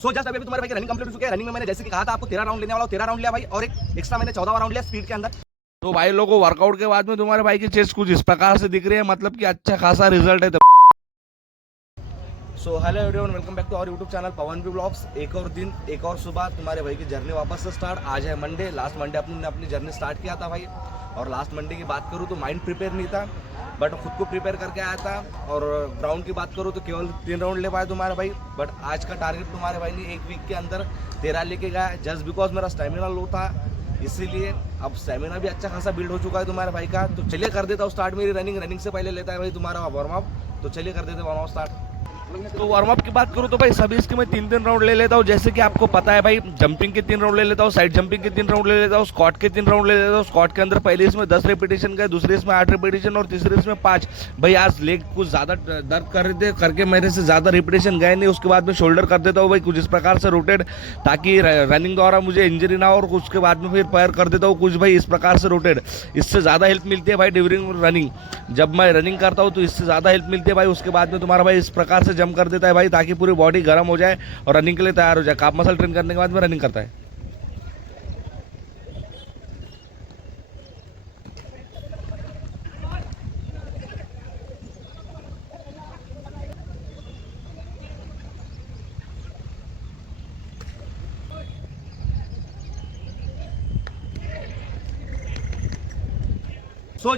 Just अभी तुम्हारे भाई की रनिंग कंप्लीट हो चुकी है। रनिंग में मैंने जैसे कि कहा था आपको 13 राउंड लेने वाला हूं, 13 राउंड लिया भाई, और एक एक्स्ट्रा मैंने 14वां राउंड लिया स्पीड के अंदर। तो भाई लोगों, वर्कआउट के बाद में तुम्हारे भाई की चेस्ट कुछ इस प्रकार से दिख रही है, मतलब कि अच्छा खासा रिजल्ट है। So hello everyone, welcome back to our YouTube channel Pawan B blogs. एक और दिन, एक और सुबह तुम्हारे भाई की जर्नी वापस से स्टार्ट। आज है मंडे। लास्ट मंडे अपनी जर्नी स्टार्ट किया था भाई, और लास्ट मंडे की बात करूँ तो माइंड प्रिपेयर नहीं था, बट खुद को प्रिपेयर करके आया था। और ग्राउंड की बात करूँ तो केवल 3 राउंड ले पाया तुम्हारे भाई, बट आज का टारगेट तुम्हारे भाई ने एक वीक के अंदर 13 लेके गया, जस्ट बिकॉज मेरा स्टेमिना लो था, इसीलिए अब स्टेमिना भी अच्छा खासा बिल्ड हो चुका है तुम्हारे भाई का। तो चलिए कर देता हूँ स्टार्ट मेरी रनिंग से पहले लेता है भाई तुम्हारा वार्म अप। तो चलिए कर देते वार्म अप स्टार्ट। तो वार्म अप की बात करूँ तो भाई सभी इसके मैं 3 राउंड ले लेता हूँ, जैसे कि आपको पता है भाई। जंपिंग के 3 राउंड ले लेता हूँ, साइड जंपिंग के 3 राउंड ले लेता हूँ, स्क्वाट के 3 राउंड ले लेता हूँ। स्क्वाट के अंदर पहले इसमें 10 रेपिटेशन का, दूसरे इसमें 8 रेपिटेशन और तीसरे इसमें 5। भाई आज लेग कुछ ज़्यादा दर्द कर रहे थे, करके मेरे से ज़्यादा रेपिटेशन गए नहीं। उसके बाद में शोल्डर कर देता हूँ भाई कुछ इस प्रकार से रोटेट, ताकि रनिंग द्वारा मुझे इंजरी ना हो। और उसके बाद में फिर पैर कर देता हूँ कुछ भाई इस प्रकार से रोटेट। इससे ज़्यादा हेल्प मिलती है भाई ड्यूरिंग रनिंग। जब मैं रनिंग करता हूँ तो इससे ज़्यादा हेल्प मिलती है भाई। उसके बाद में तुम्हारा भाई इस प्रकार से जंप कर देता है भाई, ताकि पूरी बॉडी गर्म हो जाए और रनिंग के लिए तैयार हो जाए। काफ मसल ट्रेन करने के बाद में रनिंग करता है।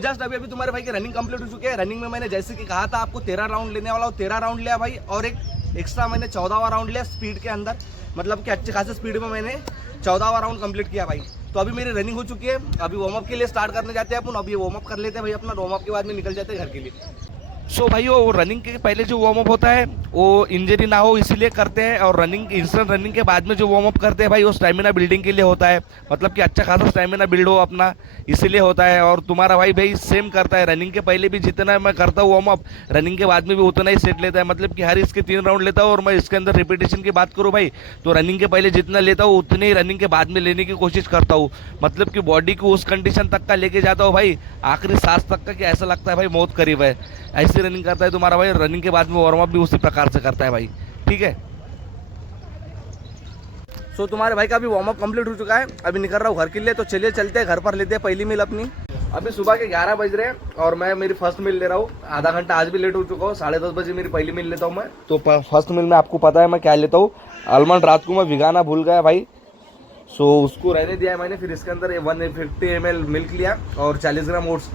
जस्ट अभी तुम्हारे भाई की रनिंग कंप्लीट हो चुकी है। रनिंग में मैंने जैसे कि कहा था आपको 13 राउंड लेने वाला हूँ, 13 राउंड लिया भाई, और एक एक्स्ट्रा मैंने 14वां राउंड लिया स्पीड के अंदर। मतलब कि अच्छे खासे स्पीड में मैंने 14वां राउंड कंप्लीट किया भाई। तो अभी मेरी रनिंग हो चुकी है। अभी वार्म अप के लिए स्टार्ट करने जाते हैं अपन। अभी वार्म अप कर लेते हैं भाई अपना, वार्म अप के बाद में निकल जाते हैं घर के लिए। भाई वो रनिंग के पहले जो वार्म अप होता है वो इंजरी ना हो इसीलिए करते हैं, और रनिंग इंस्टेंट रनिंग के बाद में जो वार्म अप करते हैं भाई वो स्टेमिना बिल्डिंग के लिए होता है। मतलब कि अच्छा खासा स्टेमिना बिल्ड हो अपना, इसीलिए होता है। और तुम्हारा भाई सेम करता है। रनिंग के पहले भी जितना मैं करता हूँ वार्म अप, रनिंग के बाद में भी उतना ही सेट लेता है। मतलब कि हर इसके 3 राउंड लेता हूँ। और मैं इसके अंदर रिपीटेशन की बात करूँ भाई, तो रनिंग के पहले जितना लेता हूँ उतने ही रनिंग के बाद में लेने की कोशिश करता हूँ। मतलब कि बॉडी को उस कंडीशन तक का लेके जाता हूँ भाई, आखिरी सांस तक का, कि ऐसा लगता है भाई मौत करीब है। ऐसी रनिंग करता है तुम्हारा भाई। रनिंग के बाद में वार्म अप भी उसी प्रकार से करता है भाई, ठीक है। तुम्हारे भाई का अभी वार्म अप कंप्लीट हो चुका है। अभी निकल रहा हूँ घर के लिए। तो चलिए चलते हैं घर पर, लेते हैं पहली मील अपनी। अभी सुबह के 11 बज रहे हैं और मैं मेरी फर्स्ट मील ले रहा हूँ। आधा घंटा आज भी लेट हो चुका हूँ। 10:30 बजे मेरी पहली मील लेता हूँ मैं। तो फर्स्ट मील में आपको पता है मैं क्या लेता हूँ। आलमंड रात को मैं भिगाना भूल गया भाई, उसको रहने दिया है मैंने। फिर इसके अंदर 150 ml मिल्क लिया और 40 ग्राम ओट्स।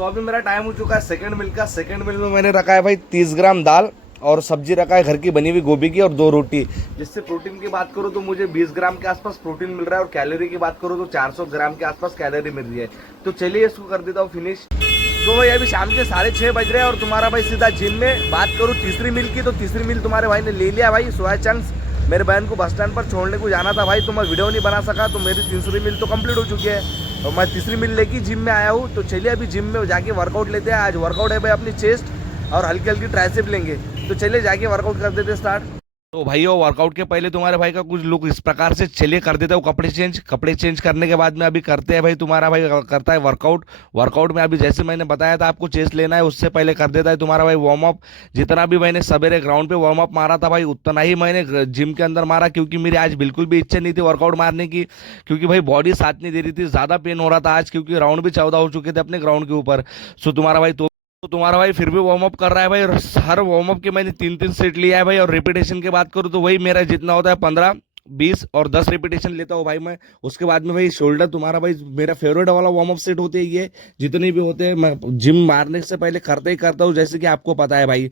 अभी मेरा टाइम हो चुका है सेकंड मिल का। सेकंड मिल में मैंने रखा है भाई 30 ग्राम दाल, और सब्जी रखा है घर की बनी हुई गोभी की, और 2 रोटी। जिससे प्रोटीन की बात करूँ तो मुझे 20 ग्राम के आसपास प्रोटीन मिल रहा है, और कैलोरी की बात करूँ तो 400 ग्राम के आसपास कैलोरी मिल रही है। तो चलिए इसको कर देता हूँ फिनिश। तो भाई अभी शाम के 6:30 बज रहे हैं, और तुम्हारा भाई सीधा जिम में। बात करूँ तीसरी मील की, तो तीसरी मील तुम्हारे भाई ने ले लिया भाई सोया चंक्स। मेरे बहन को बस स्टैंड पर छोड़ने को जाना था भाई, तो मैं वीडियो नहीं बना सका। तो मेरी तीसरी मील तो कंप्लीट हो चुकी है, और मैं तीसरी मील लेके जिम में आया हूँ। तो चलिए अभी जिम में जाके वर्कआउट लेते हैं। आज वर्कआउट है भाई अपनी चेस्ट और हल्की हल्की ट्राइसेप लेंगे। तो चलिए जाके वर्कआउट कर देते हैं स्टार्ट। तो भाई वो वर्कआउट के पहले तुम्हारे भाई का कुछ लुक इस प्रकार से। चलिए कर देता हूँ कपड़े चेंज करने के बाद में अभी करते हैं भाई। तुम्हारा भाई करता है वर्कआउट में अभी जैसे मैंने बताया था आपको चेस्ट लेना है, उससे पहले कर देता है तुम्हारा भाई वार्म अप। जितना भी मैंने सवेरे ग्राउंड पे वार्म अप मारा था भाई, उतना ही मैंने जिम के अंदर मारा, क्योंकि मेरी आज बिल्कुल भी इच्छा नहीं थी वर्कआउट मारने की, क्योंकि भाई बॉडी साथ नहीं दे रही थी। ज़्यादा पेन हो रहा था आज, क्योंकि राउंड भी 14 हो चुके थे अपने ग्राउंड के ऊपर। तुम्हारा भाई तो तुम्हारा भाई फिर भी वार्म अप कर रहा है भाई। और हर वार्म अप के मैंने 3 सेट लिया है भाई। और रिपीटेशन की बात करूँ तो वही मेरा जितना होता है 15, 20 और 10 रिपीटेशन लेता हूँ भाई मैं। उसके बाद में भाई शोल्डर, तुम्हारा भाई मेरा फेवरेट वाला वार्म अप सेट होते हैं ये। जितने भी होते हैं मैं जिम मारने से पहले करते ही करता हूँ, जैसे कि आपको पता है भाई।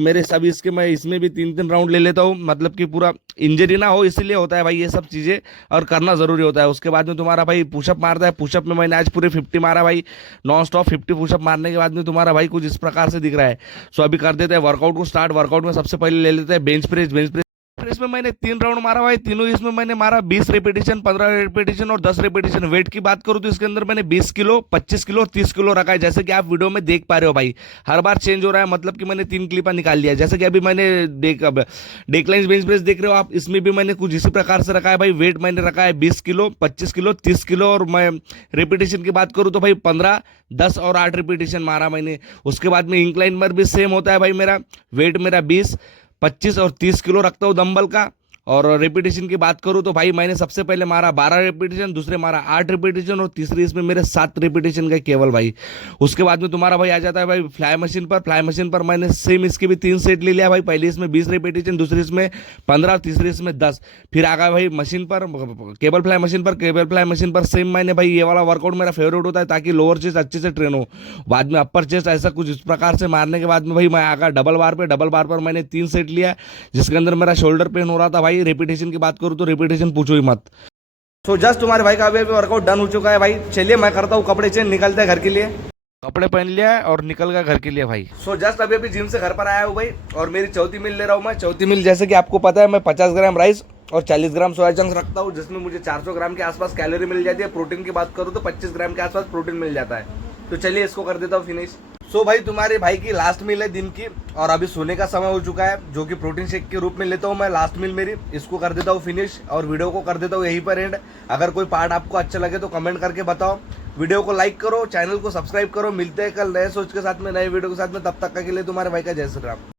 मेरे सब इसके मैं इसमें भी 3 राउंड ले लेता हूँ, मतलब कि पूरा इंजरी ना हो इसीलिए होता है भाई ये सब चीज़ें, और करना ज़रूरी होता है। उसके बाद में तुम्हारा भाई पुशअप मारता है। पुशअप में मैंने आज पूरे 50 मारा भाई, नॉन स्टॉप 50 पुशअप मारने के बाद में तुम्हारा भाई कुछ इस प्रकार से दिख रहा है। अभी कर देते हैं वर्कआउट को स्टार्ट। वर्कआउट में सबसे पहले ले लेते हैं बेंच प्रेस। इसमें मैंने 3 राउंड मारा भाई। तीनों इसमें मैंने मारा 20 रेपिटेशन, 15 रेपिटेशन और 10 रेपिटेशन। वेट की बात करूँ तो इसके अंदर मैंने 20 किलो, 25 किलो और 30 किलो रखा है, जैसे कि आप वीडियो में देख पा रहे हो भाई। हर बार चेंज हो रहा है, मतलब कि मैंने 3 क्लिपा निकाल लिया। जैसे कि अभी मैंने डेक्लाइन बेंच प्रेस देख रहे हो आप, इसमें भी मैंने कुछ इसी प्रकार से रखा है भाई। वेट मैंने रखा है 20 किलो, 25 किलो, 30 किलो। और मैं रेपिटेशन की बात करूँ तो भाई 15, 10 और 8 रेपिटेशन मारा मैंने। उसके बाद में इंक्लाइन पर भी सेम होता है भाई। मेरा वेट मेरा 20, 25 और 30 किलो रखता हूँ डंबल का। और रिपीटेशन की बात करूँ तो भाई मैंने सबसे पहले मारा 12 रिपीटेशन, दूसरे मारा 8 रिपीटेशन और तीसरी इसमें मेरे 7 रिपीटेशन का केवल भाई। उसके बाद में तुम्हारा भाई आ जाता है भाई फ्लाई मशीन पर। फ्लाई मशीन पर मैंने सेम इसके भी 3 सेट ले लिया भाई। पहली इसमें 20 रिपीटेशन, दूसरी इसमें 15, तीसरी इसमें 10। फिर आ गया भाई मशीन पर, केबल फ्लाई मशीन पर। केबल फ्लाई मशीन पर सेम मैंने भाई ये वाला वर्कआउट मेरा फेवरेट होता है ताकि लोअर चेस्ट अच्छे से ट्रेन हो। बाद में अपर चेस्ट ऐसा कुछ इस प्रकार से मारने के बाद में भाई मैं आ गया डबल बार पे। डबल बार पर मैंने 3 सेट लिया जिसके अंदर मेरा शोल्डर पेन हो रहा था भाई। रिपीटेशन की बात करूँ तो रिपीटेशन पूछो ही मत। सो जस्ट तुम्हारे भाई का अभी वर्कआउट डन हो चुका है भाई। चलिए मैं करता हूँ कपड़े चेंज, निकलते हैं घर के लिए। कपड़े पहन लिया और निकल गया घर के लिए भाई। सो जस्ट अभी जिम से घर पर आया हूँ भाई और मेरी चौथी मील ले रहा हूँ मैं। चौथी मील जैसे कि आपको पता है मैं 50 ग्राम राइस और 40 ग्राम सोया चंक्स रखता हूँ जिसमें मुझे 400 ग्राम के आसपास कैलोरी मिल जाती है। प्रोटीन की बात करूँ तो 25 ग्राम के आसपास प्रोटीन मिल जाता है। तो चलिए इसको कर देता हूँ फिनिश। सो भाई तुम्हारे भाई की लास्ट मील है दिन की और अभी सोने का समय हो चुका है जो कि प्रोटीन शेक के रूप में लेता हूँ मैं। लास्ट मील मेरी, इसको कर देता हूँ फिनिश और वीडियो को कर देता हूँ यहीं पर एंड। अगर कोई पार्ट आपको अच्छा लगे तो कमेंट करके बताओ, वीडियो को लाइक करो, चैनल को सब्सक्राइब करो। मिलते हैं कल नए सोच के साथ में, नए वीडियो के साथ में। तब तक के लिए तुम्हारे भाई का जय श्री राम।